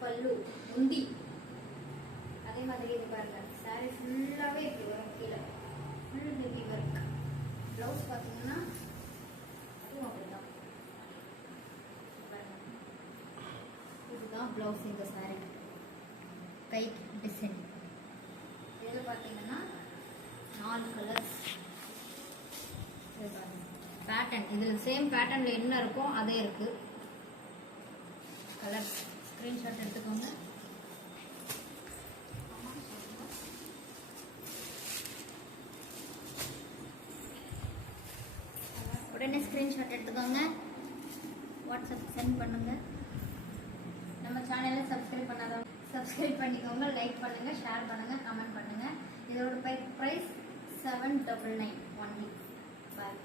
பல்லு முந்தி அதே மாதிரி இது பாருங்க. சாரி ஃபுல்லாவே இப்படி வரும். கீழே ஃபுல் ஹெவி ஒர்க். ப்ளவுஸ் பார்த்தீங்கன்னா அதுவும் அப்படிதான். இதுதான் ப்ளவுஸ். இந்த சாரி கை டிசைன். இதில் பார்த்தீங்கன்னா 4 கலர்ஸ். பேட்டர்ன் இதில் சேம் பேட்டர்னில் என்ன இருக்கோ அதே இருக்கு. கலர்ஸ் ஸ்க்ரீன்ஷாட் எடுத்துக்கோங்க. உடனே ஸ்க்ரீன்ஷாட் எடுத்துக்கோங்க, வாட்ஸ்அப் சென்ட் பண்ணுங்க. நம்ம சேனலை சப்ஸ்கிரைப் பண்ணாதவங்க சப்ஸ்கிரைப் பண்ணிக்கோங்க, லைக் பண்ணுங்க, ஷேர் பண்ணுங்க, கமெண்ட் பண்ணுங்க. இதோட ப்ரைஸ் 799 ஒன்லி. பாய்.